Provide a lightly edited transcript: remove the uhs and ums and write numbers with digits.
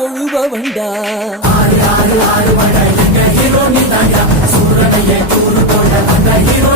தொழுபவண்டா. ஆறு ஆறு ஆறு வட எங்க ஹீரோ நீ தாண்டா, சூரனையே கூறு போட அந்த ஹீரோ